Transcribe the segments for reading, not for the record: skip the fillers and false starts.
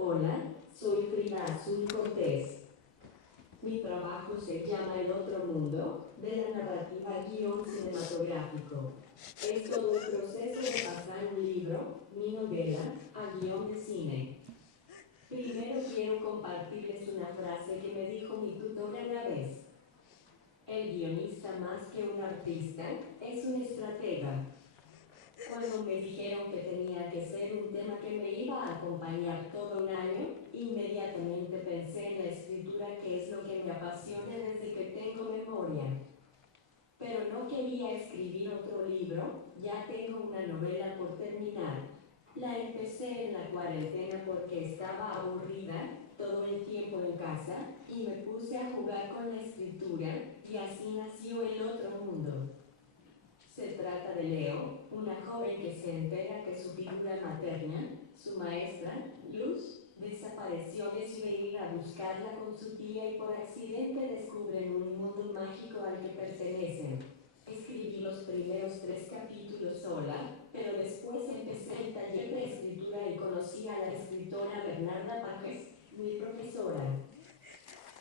Hola, soy Frida Azul Cortés. Mi trabajo se llama El Otro Mundo, de la narrativa guión cinematográfico. Es todo el proceso de pasar un libro, mi novela, a guión de cine. Primero quiero compartirles una frase que me dijo mi tutor una vez. El guionista más que un artista es un estratega. Cuando me dijeron que tenía que ser un tema que me iba a acompañar todo un año, inmediatamente pensé en la escritura, que es lo que me apasiona desde que tengo memoria. Pero no quería escribir otro libro, ya tengo una novela por terminar. La empecé en la cuarentena porque estaba aburrida todo el tiempo en casa y me puse a jugar con la escritura y así nació El Otro Mundo. Se trata de Leo, una joven que se entera que su figura materna, su maestra, Luz, desapareció de su ir a buscarla con su tía y por accidente descubren un mundo mágico al que pertenecen. Escribí los primeros 3 capítulos sola, pero después empecé el taller de escritura y conocí a la escritora Bernarda Pajes, mi profesora.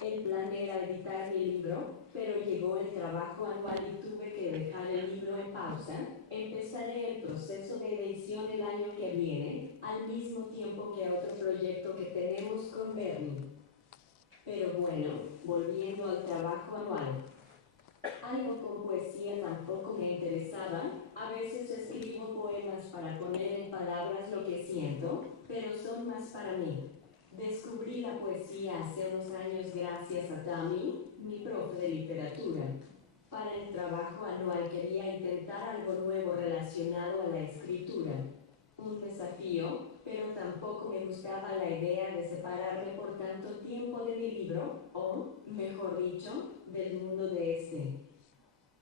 El plan era editar mi libro, pero llegó el trabajo anual y tuve que dejar el libro en pausa. Empezaré el proceso de edición el año que viene, al mismo tiempo que otro proyecto que tenemos con Bernie. Pero bueno, volviendo al trabajo anual. Algo con poesía tampoco me interesaba. A veces escribo poemas para poner en palabras lo que siento, pero son más para mí. Descubrí la poesía hace unos años gracias a Tami, mi profe de literatura. Para el trabajo anual quería intentar algo nuevo relacionado a la escritura. Un desafío, pero tampoco me gustaba la idea de separarme por tanto tiempo de mi libro, o, mejor dicho, del mundo de este.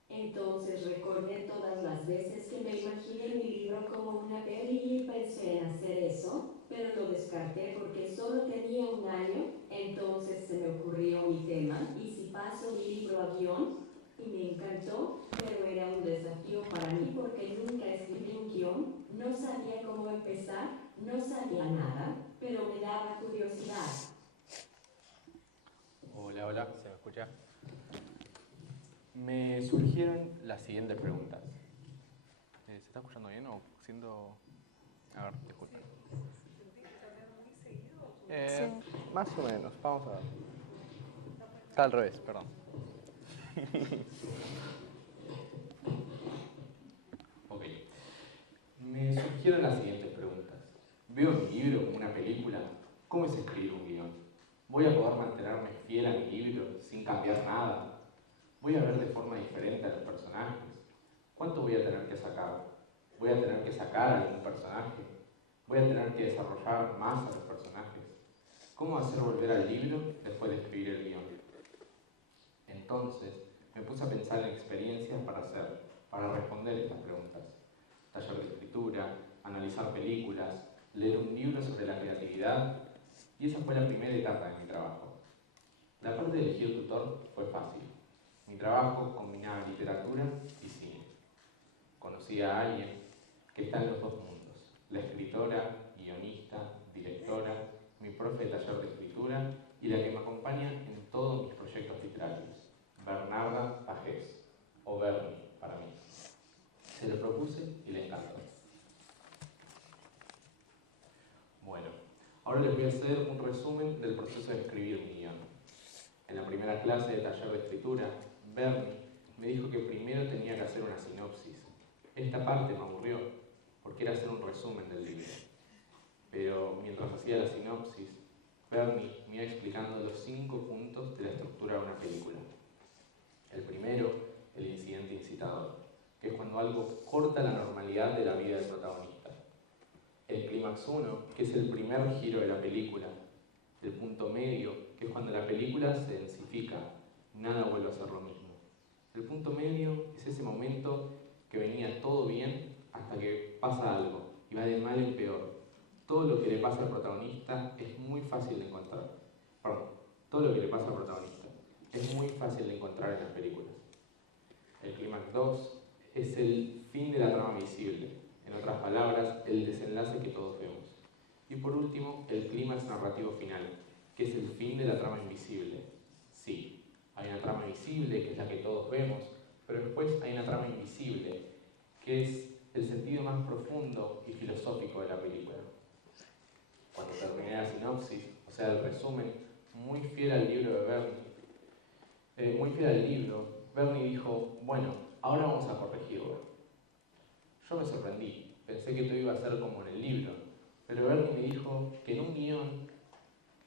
Entonces recordé todas las veces que me imaginé mi libro como una peli y pensé en hacer eso, pero lo descarté porque solo tenía un año. Entonces se me ocurrió mi tema, y si paso mi libro a guión, y me encantó, pero era un desafío para mí porque nunca escribí un guión, no sabía cómo empezar, no sabía nada, pero me daba curiosidad. Hola, hola, ¿se me escucha? Me surgieron las siguientes preguntas. ¿Se está escuchando bien o siendo...? A ver, disculpen. Más o menos, vamos a ver. Está al revés, perdón. Ok. Me surgieron las siguientes preguntas. ¿Veo mi libro como una película? ¿Cómo es escribir un guión? ¿Voy a poder mantenerme fiel a mi libro sin cambiar nada? ¿Voy a ver de forma diferente a los personajes? ¿Cuánto voy a tener que sacar? ¿Voy a tener que sacar a algún personaje? ¿Voy a tener que desarrollar más a los personajes? ¿Cómo hacer volver al libro después de escribir el guión? Entonces, me puse a pensar en experiencias para responder estas preguntas. Taller de escritura, analizar películas, leer un libro sobre la creatividad, y esa fue la primera etapa de mi trabajo. La parte de elegir tutor fue fácil. Mi trabajo combinaba literatura y cine. Conocí a alguien que está en los dos mundos: la escritora, guionista, directora, mi profe de taller de escritura y la que me acompaña en todos mis proyectos literarios, Bernarda Pajés, o Bernie para mí. Se lo propuse y le encantó. Bueno, ahora les voy a hacer un resumen del proceso de escribir mi guión. En la primera clase de taller de escritura, Bernie me dijo que primero tenía que hacer una sinopsis. Esta parte me aburrió, porque era hacer un resumen del libro. Pero mientras hacía la sinopsis, Bernie me iba explicando los 5 puntos de la estructura de una película. El primero, el incidente incitador, que es cuando algo corta la normalidad de la vida del protagonista. El clímax 1, que es el primer giro de la película. El punto medio, que es cuando la película se densifica, nada vuelve a ser lo mismo. El punto medio es ese momento que venía todo bien hasta que pasa algo y va de mal en peor. Todo lo que le pasa al protagonista es muy fácil de encontrar. Todo lo que le pasa al protagonista es muy fácil de encontrar en las películas. El clímax 2 es el fin de la trama visible. En otras palabras, el desenlace que todos vemos. Y por último, el clímax narrativo final, que es el fin de la trama invisible. Sí, hay una trama visible, que es la que todos vemos, pero después hay una trama invisible, que es el sentido más profundo y filosófico de la película. Cuando terminé la sinopsis, o sea, el resumen, muy fiel al libro de Bernie, Bernie dijo, bueno, ahora vamos a corregirlo. Yo me sorprendí, pensé que todo iba a ser como en el libro, pero Bernie me dijo que en un guión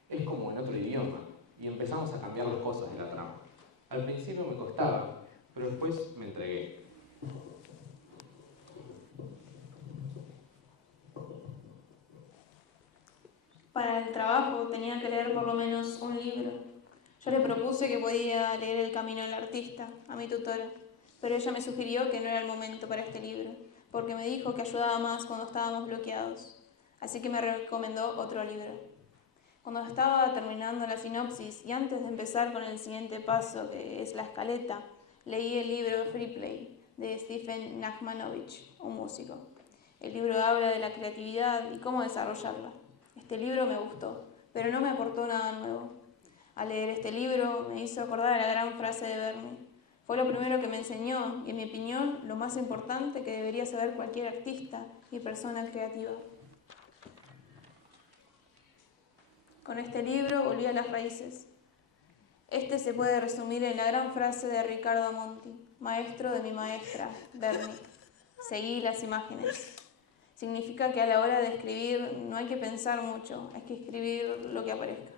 es como en otro idioma, y empezamos a cambiar las cosas de la trama. Al principio me costaba, pero después me entregué. Para el trabajo tenía que leer por lo menos un libro. Yo le propuse que podía leer El camino del artista a mi tutora, pero ella me sugirió que no era el momento para este libro, porque me dijo que ayudaba más cuando estábamos bloqueados. Así que me recomendó otro libro. Cuando estaba terminando la sinopsis y antes de empezar con el siguiente paso, que es la escaleta, leí el libro Free Play de Stephen Nachmanovich, un músico. El libro habla de la creatividad y cómo desarrollarla. Este libro me gustó, pero no me aportó nada nuevo. Al leer este libro me hizo acordar a la gran frase de Bernie. Fue lo primero que me enseñó y, en mi opinión, lo más importante que debería saber cualquier artista y persona creativa. Con este libro volví a las raíces. Este se puede resumir en la gran frase de Ricardo Monti, maestro de mi maestra, Bernie. Seguí las imágenes. Significa que a la hora de escribir no hay que pensar mucho, hay que escribir lo que aparezca.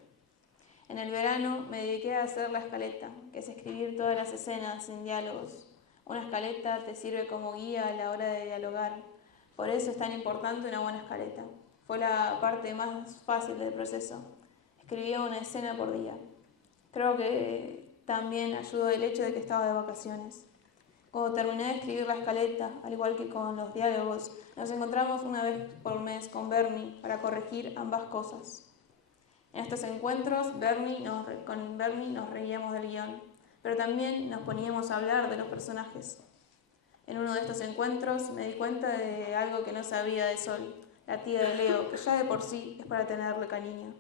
En el verano me dediqué a hacer la escaleta, que es escribir todas las escenas sin diálogos. Una escaleta te sirve como guía a la hora de dialogar. Por eso es tan importante una buena escaleta. Fue la parte más fácil del proceso. Escribía una escena por día. Creo que también ayudó el hecho de que estaba de vacaciones. Cuando terminé de escribir la escaleta, al igual que con los diálogos, nos encontramos una vez por mes con Bernie para corregir ambas cosas. En estos encuentros, con Bernie nos reíamos del guión, pero también nos poníamos a hablar de los personajes. En uno de estos encuentros me di cuenta de algo que no sabía de Sol, la tía de Leo, que ya de por sí es para tenerle cariño.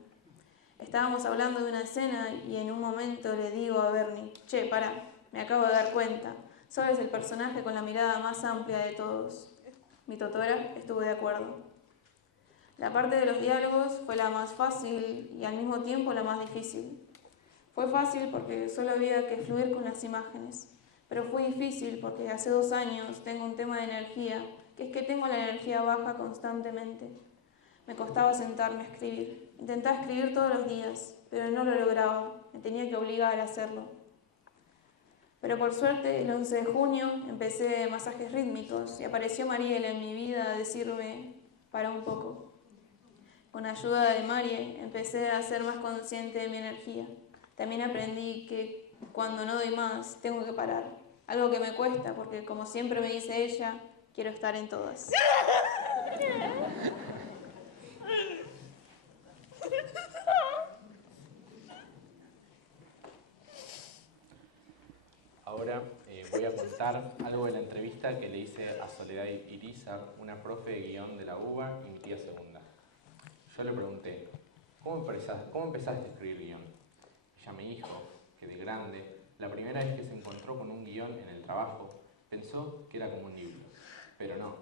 Estábamos hablando de una escena y en un momento le digo a Bernie, che, pará, me acabo de dar cuenta, Sol es el personaje con la mirada más amplia de todos. Mi tutora estuvo de acuerdo. La parte de los diálogos fue la más fácil y al mismo tiempo la más difícil. Fue fácil porque solo había que fluir con las imágenes, pero fue difícil porque hace 2 años tengo un tema de energía, que es que tengo la energía baja constantemente. Me costaba sentarme a escribir. Intentaba escribir todos los días, pero no lo lograba. Me tenía que obligar a hacerlo. Pero por suerte, el 11 de junio empecé masajes rítmicos y apareció Mariel en mi vida a decirme, para un poco. Con ayuda de Mariel empecé a ser más consciente de mi energía. También aprendí que cuando no doy más, tengo que parar. Algo que me cuesta porque, como siempre me dice ella, quiero estar en todas. Ahora voy a contar algo de la entrevista que le hice a Soledad Irizar, una profe de guión de la UBA y mi tía segunda. Yo le pregunté, ¿cómo empezaste a escribir guión? Ella me dijo que de grande, la primera vez que se encontró con un guión en el trabajo, pensó que era como un libro, pero no.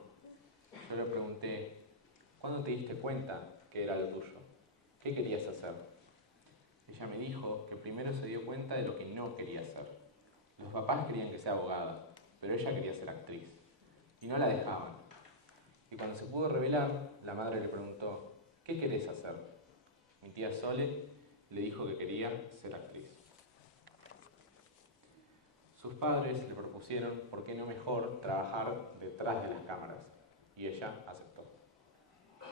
Yo le pregunté, ¿cuándo te diste cuenta que era lo tuyo? ¿Qué querías hacer? Ella me dijo que primero se dio cuenta de lo que no quería hacer. Los papás querían que sea abogada, pero ella quería ser actriz. Y no la dejaban. Y cuando se pudo revelar, la madre le preguntó, ¿qué querés hacer? Mi tía Sole le dijo que quería ser actriz. Sus padres le propusieron, ¿por qué no mejor trabajar detrás de las cámaras? Y ella aceptó.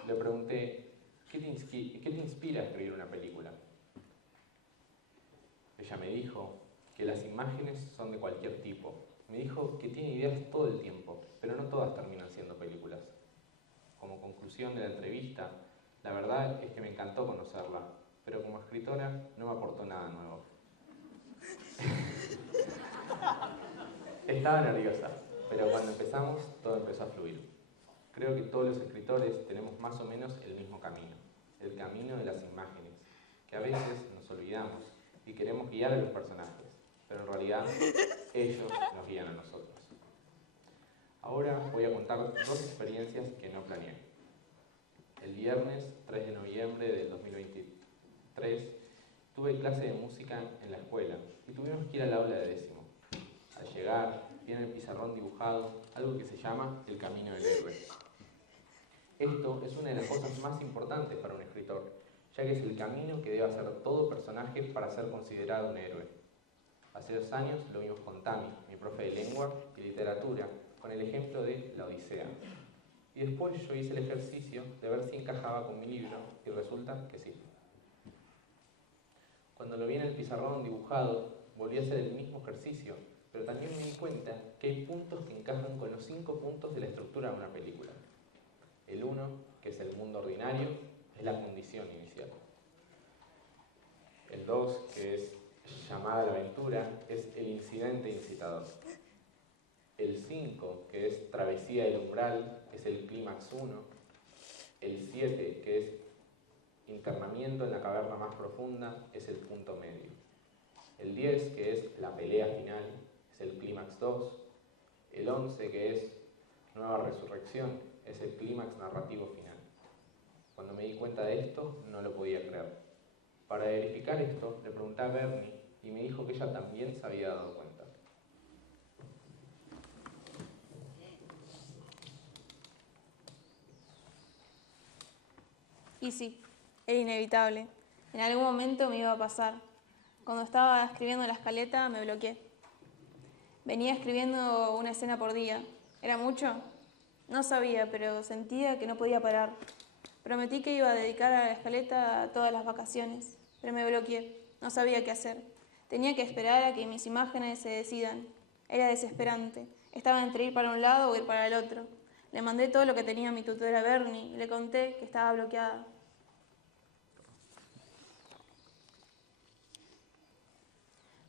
Le pregunté, ¿qué te inspira a escribir una película? Ella me dijo que las imágenes son de cualquier tipo. Me dijo que tiene ideas todo el tiempo, pero no todas terminan siendo películas. Como conclusión de la entrevista, la verdad es que me encantó conocerla, pero como escritora no me aportó nada nuevo. Estaba nerviosa, pero cuando empezamos todo empezó a fluir. Creo que todos los escritores tenemos más o menos el mismo camino. el camino de las imágenes, que a veces nos olvidamos y queremos guiar a los personajes, pero en realidad ellos nos guían a nosotros. Ahora voy a contar dos experiencias que no planeé. El viernes 3 de noviembre del 2023 tuve clase de música en la escuela y tuvimos que ir al aula de décimo. Al llegar, vi en el pizarrón dibujado algo que se llama el camino del héroe. Esto es una de las cosas más importantes para un escritor, ya que es el camino que debe hacer todo personaje para ser considerado un héroe. Hace 2 años lo vimos con Tami, mi profe de lengua y literatura, con el ejemplo de La Odisea. Y después yo hice el ejercicio de ver si encajaba con mi libro y resulta que sí. Cuando lo vi en el pizarrón dibujado, volví a hacer el mismo ejercicio, pero también me di cuenta que hay puntos que encajan con los 5 puntos de la estructura de una película. El 1, que es el mundo ordinario, es la condición inicial. El 2, que es llamada a la aventura, es el incidente incitador. El 5, que es travesía del umbral, es el clímax 1. El 7, que es internamiento en la caverna más profunda, es el punto medio. El 10, que es la pelea final, es el clímax 2. El 11, que es nueva resurrección, es el clímax narrativo final. Cuando me di cuenta de esto, no lo podía creer. Para verificar esto, le pregunté a Bernie y me dijo que ella también se había dado cuenta. Y sí, era inevitable. En algún momento me iba a pasar. Cuando estaba escribiendo la escaleta, me bloqueé. Venía escribiendo una escena por día. ¿Era mucho? No sabía, pero sentía que no podía parar. Prometí que iba a dedicar a la escaleta todas las vacaciones, pero me bloqueé. No sabía qué hacer. Tenía que esperar a que mis imágenes se decidan. Era desesperante. Estaba entre ir para un lado o ir para el otro. Le mandé todo lo que tenía mi tutora Bernie y le conté que estaba bloqueada.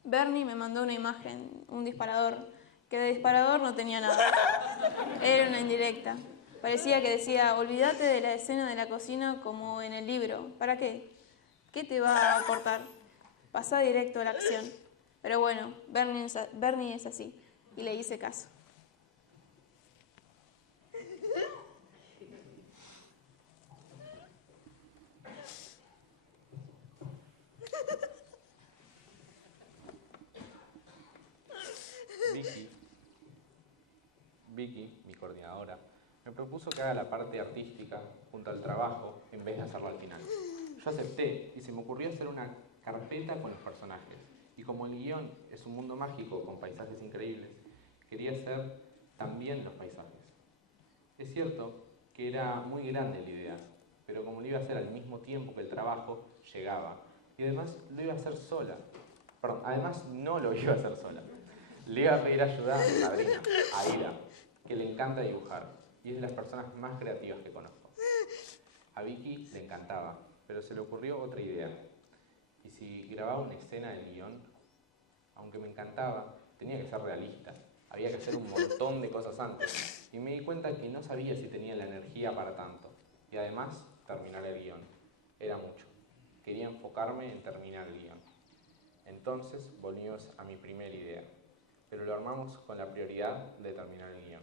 Bernie me mandó una imagen, un disparador, que de disparador no tenía nada. Era una indirecta. Parecía que decía, olvídate de la escena de la cocina como en el libro. ¿Para qué? ¿Qué te va a aportar? Pasá directo a la acción. Pero bueno, Bernie es así, y le hice caso. Vicky, mi coordinadora, me propuso que haga la parte artística junto al trabajo en vez de hacerlo al final. Yo acepté y se me ocurrió hacer una carpeta con los personajes. Y como el guión es un mundo mágico con paisajes increíbles, quería hacer también los paisajes. Es cierto que era muy grande la idea, pero como lo iba a hacer al mismo tiempo que el trabajo, llegaba. Y además lo iba a hacer sola. Perdón, además no lo iba a hacer sola. Le iba a pedir ayuda a mi madrina, Aida, que le encanta dibujar y es de las personas más creativas que conozco. A Vicky le encantaba, pero se le ocurrió otra idea. Y si grababa una escena del guión, aunque me encantaba, tenía que ser realista. Había que hacer un montón de cosas antes. Y me di cuenta que no sabía si tenía la energía para tanto. Y además, terminar el guión. Era mucho. Quería enfocarme en terminar el guión. Entonces volvimos a mi primera idea. Pero lo armamos con la prioridad de terminar el guión.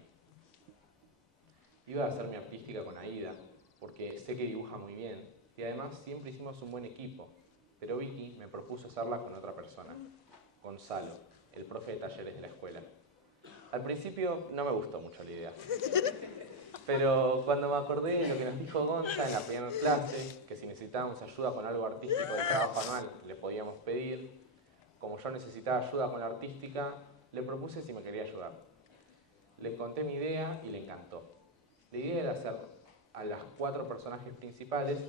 Iba a hacer mi artística con Aida, porque sé que dibuja muy bien, y además siempre hicimos un buen equipo, pero Vicky me propuso hacerla con otra persona, Gonzalo, el profe de talleres de la escuela. Al principio no me gustó mucho la idea, pero cuando me acordé de lo que nos dijo Gonza en la primera clase, que si necesitábamos ayuda con algo artístico de trabajo anual, le podíamos pedir, como yo necesitaba ayuda con la artística, le propuse si me quería ayudar. Le conté mi idea y le encantó. La idea era hacer a las 4 personajes principales,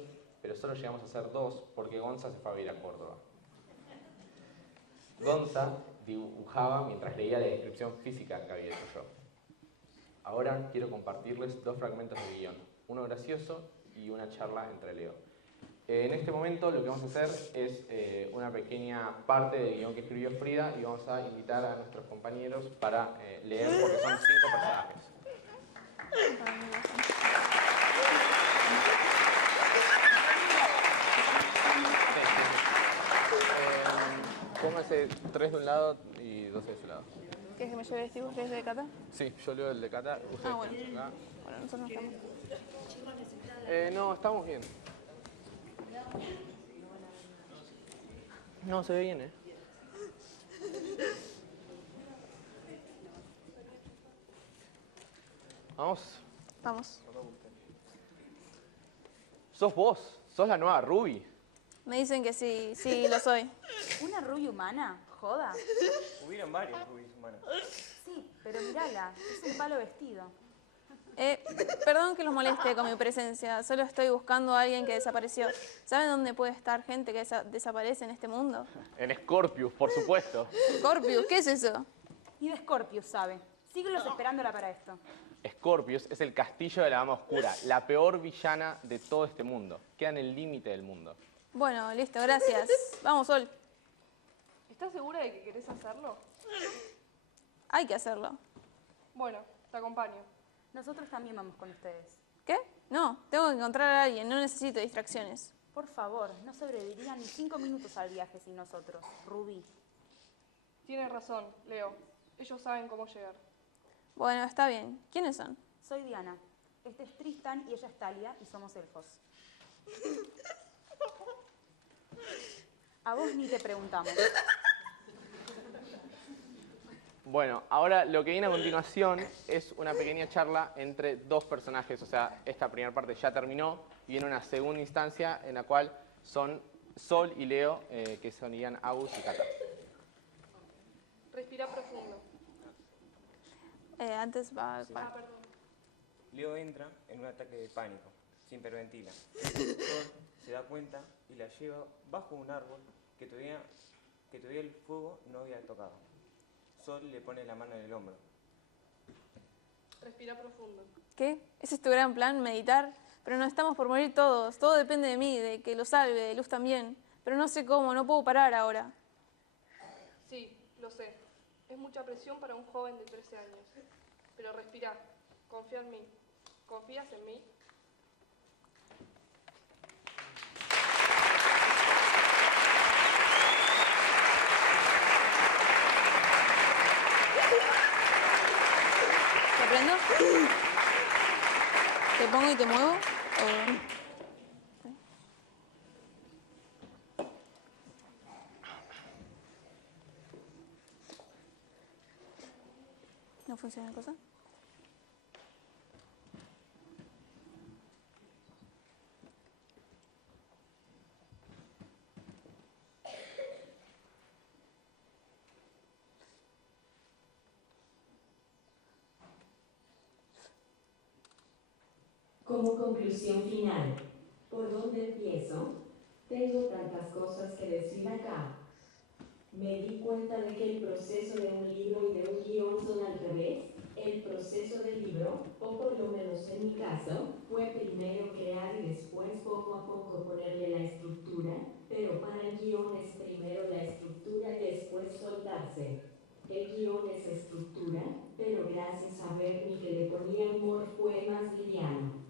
pero solo llegamos a hacer 2 porque Gonza se fue a vivir a Córdoba. Gonza dibujaba mientras leía la descripción física que había hecho yo. Ahora quiero compartirles 2 fragmentos de guión, uno gracioso y una charla entre Leo. En este momento lo que vamos a hacer es una pequeña parte del guión que escribió Frida y vamos a invitar a nuestros compañeros para leer porque son 5 personajes. póngase 3 de un lado y 12 de ese lado. ¿Quieres que me lleve este libro de Cata? Sí, yo leo el de Cata, usted Bueno. acá. Bueno, nosotros no estamos. No, estamos bien. No, se ve bien, Vamos. Vamos. ¿Sos vos? ¿Sos la nueva Ruby? Me dicen que sí, sí, lo soy. ¿Una Ruby humana? Joda. Hubieron varias Rubis humanas. Sí, pero mirala, es un palo vestido. Perdón que los moleste con mi presencia, solo estoy buscando a alguien que desapareció. ¿Saben dónde puede estar gente que desaparece en este mundo? En Scorpius, por supuesto. Scorpius, ¿qué es eso? Ni de Scorpius sabe. Siglos esperándola para esto. Scorpius es el castillo de la Dama Oscura, la peor villana de todo este mundo. Queda en el límite del mundo. Bueno, listo, gracias. Vamos, Sol. ¿Estás segura de que querés hacerlo? Hay que hacerlo. Bueno, te acompaño. Nosotros también vamos con ustedes. ¿Qué? No, tengo que encontrar a alguien, no necesito distracciones. Por favor, no sobrevivirían ni 5 minutos al viaje sin nosotros. Ruby. Tienes razón, Leo. Ellos saben cómo llegar. Bueno, está bien. ¿Quiénes son? Soy Diana. Este es Tristan y ella es Talia y somos elfos. A vos ni te preguntamos. Bueno, ahora lo que viene a continuación es una pequeña charla entre dos personajes. O sea, esta primera parte ya terminó y viene una segunda instancia en la cual son Sol y Leo, que serían Agus y Cata. Respira profundo. Antes va... Ah, perdón. Leo entra en un ataque de pánico, se hiperventila. Sol se da cuenta y la lleva bajo un árbol que todavía el fuego no había tocado. Sol le pone la mano en el hombro. Respira profundo. ¿Qué? ¿Ese es tu gran plan, meditar? Pero no estamos por morir todos. Todo depende de mí, de que lo salve, de Luz también. Pero no sé cómo, no puedo parar ahora. Sí, lo sé. Es mucha presión para un joven de 13 años. Pero respira. Confía en mí. ¿Confías en mí? ¿Te prendo? ¿Te pongo y te muevo? ¿No funciona la cosa? Como conclusión final, ¿por dónde empiezo? Tengo tantas cosas que decir acá. Me di cuenta de que el proceso de un libro y de un guión son al revés. El proceso del libro, o por lo menos en mi caso, fue primero crear y después poco a poco ponerle la estructura, pero para el guión es primero la estructura y después soltarse. El guión es estructura, pero gracias a Bernie que le ponía humor fue más liviano.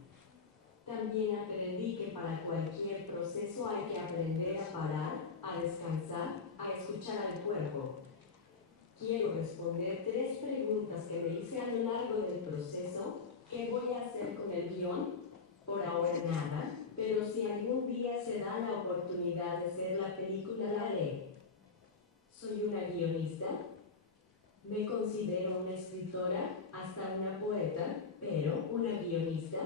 También aprendí que para cualquier proceso hay que aprender a parar, a descansar, a escuchar al cuerpo. Quiero responder 3 preguntas que me hice a lo largo del proceso. ¿Qué voy a hacer con el guión? Por ahora nada, pero si algún día se da la oportunidad de hacer la película, la haré. ¿Soy una guionista? Me considero una escritora, hasta una poeta, pero una guionista.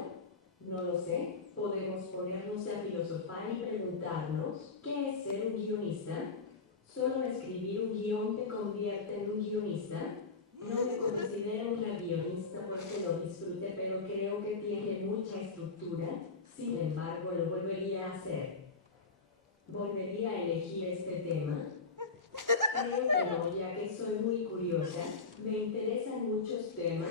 No lo sé, podemos ponernos a filosofar y preguntarnos, ¿qué es ser un guionista? ¿Solo escribir un guión te convierte en un guionista? No me considero una guionista porque lo disfrute, pero creo que tiene mucha estructura, sin embargo lo volvería a hacer. ¿Volvería a elegir este tema? Creo que no, ya que soy muy curiosa, me interesan muchos temas.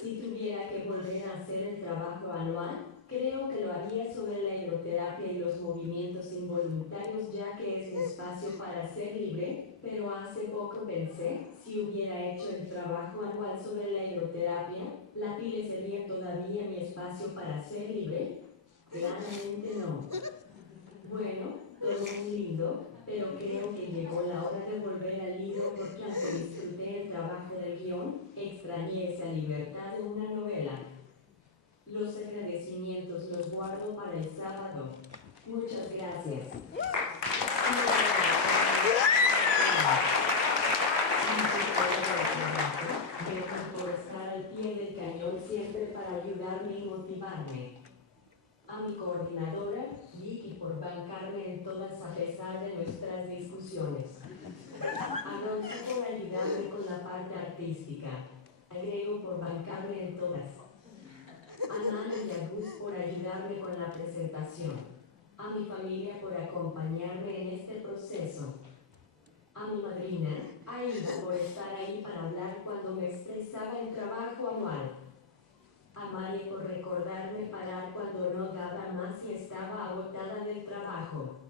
Si tuviera que volver a hacer el trabajo anual, creo que lo haría sobre la hidroterapia y los movimientos involuntarios, ya que es mi espacio para ser libre, pero hace poco pensé, si hubiera hecho el trabajo anual sobre la hidroterapia, ¿la pile sería todavía mi espacio para ser libre? Claramente no. Bueno, todo muy lindo, pero creo que llegó la hora de volver al libro porque aunque disfruté el trabajo del guión, extrañé esa libertad de una novela. Los agradecimientos los guardo para el sábado. Muchas gracias. Gracias por estar al pie del cañón siempre para ayudarme y motivarme. A mi coordinadora, Vicky, por bancarme en todas a pesar de nuestras discusiones. A Gonzo por ayudarme con la parte artística. A Grego por bancarme en todas. A Nana y a Gus por ayudarme con la presentación. A mi familia por acompañarme en este proceso. A mi madrina, a Ida por estar ahí para hablar cuando me estresaba el trabajo anual. A Mari por recordarme parar cuando no daba más y estaba agotada del trabajo.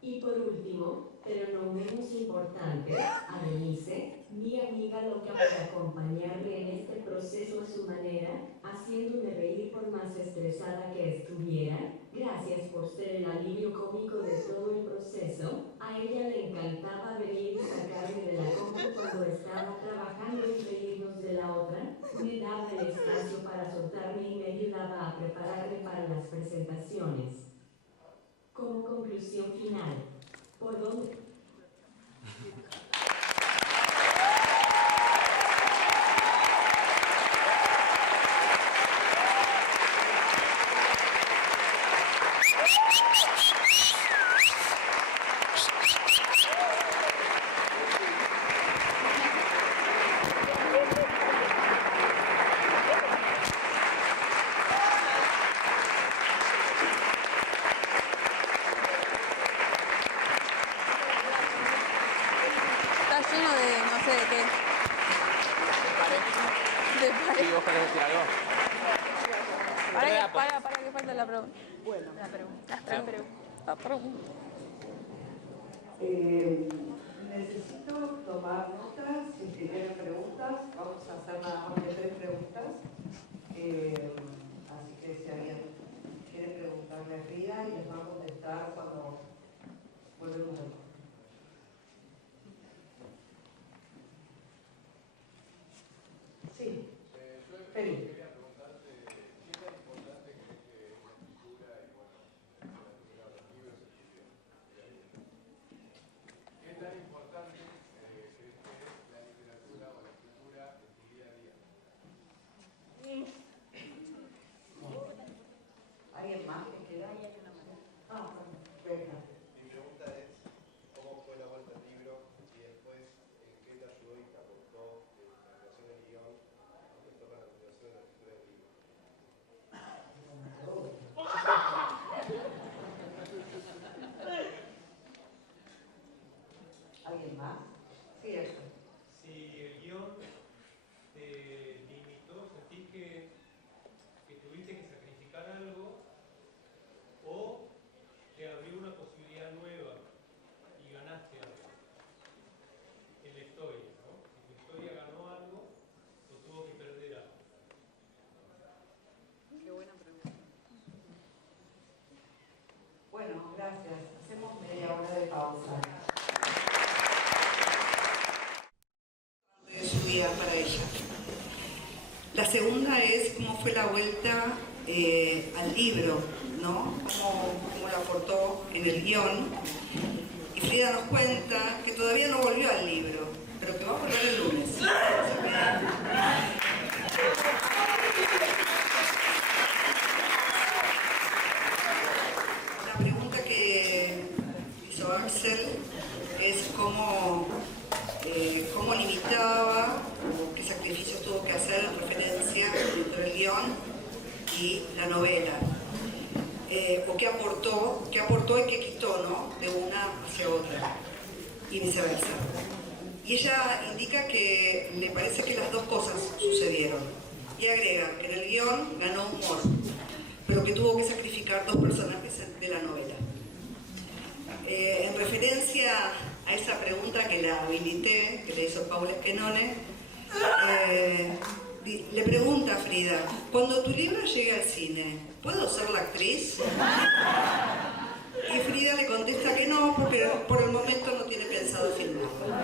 Y por último, pero no menos importante, a Denise, mi amiga loca por acompañarme en este proceso a su manera, haciéndome reír por más estresada que estuviera. Gracias por ser el alivio cómico de todo el proceso. A ella le encantaba venir y sacarme de la compu cuando estaba trabajando y reírnos de la otra. Me daba el espacio para soltarme y me ayudaba a prepararme para las presentaciones. Como conclusión final, ¿por dónde? Está lleno de no sé de qué. De pared. Sí, vos querés decir algo. Para que falta la pregunta. Bueno, la pregunta. La pregunta. Necesito tomar notas, si tienen preguntas, vamos a hacer nada más de 3 preguntas. Así que si alguien quiere preguntarle a Frida y les va a contestar cuando volvemos a... Sí, Felipe. ¿Alguien más que quiera? Ah, bueno, venga. Mi pregunta es, ¿cómo fue la vuelta al libro? Y después, ¿en qué te ayudó y te aportó la creación del guión respecto a la continuación de la escritura del libro? ¿Alguien más? Sí, eso. Si el guión te limitó, sentís que tuviste que sacrificar algo o te abrió una posibilidad nueva y ganaste algo en la historia, ¿no? Si tu historia ganó algo o tuvo que perder algo. Qué buena pregunta. Bueno, gracias. Hacemos media hora de pausa. De su vida para ella. La segunda es cómo fue la vuelta al libro, ¿no? Cómo lo aportó en el guión. Y Frida nos cuenta que todavía no volvió al libro, pero que va a volver el lunes. La pregunta que hizo Axel es cómo limitaba o qué sacrificios tuvo que hacer en referencia entre el guión y la novela. O qué aportó y qué quitó, ¿no? De una hacia otra y viceversa. Y ella indica que le parece que las dos cosas sucedieron. Y agrega que en el guión ganó humor, pero que tuvo que sacrificar 2 personajes de la novela. En referencia a esa pregunta que la habilité, que le hizo Paula Esquenone, le pregunta a Frida, cuando tu libro llegue al cine, ¿puedo ser la actriz? Y Frida le contesta que no, porque por el momento no tiene pensado empezado a filmarla.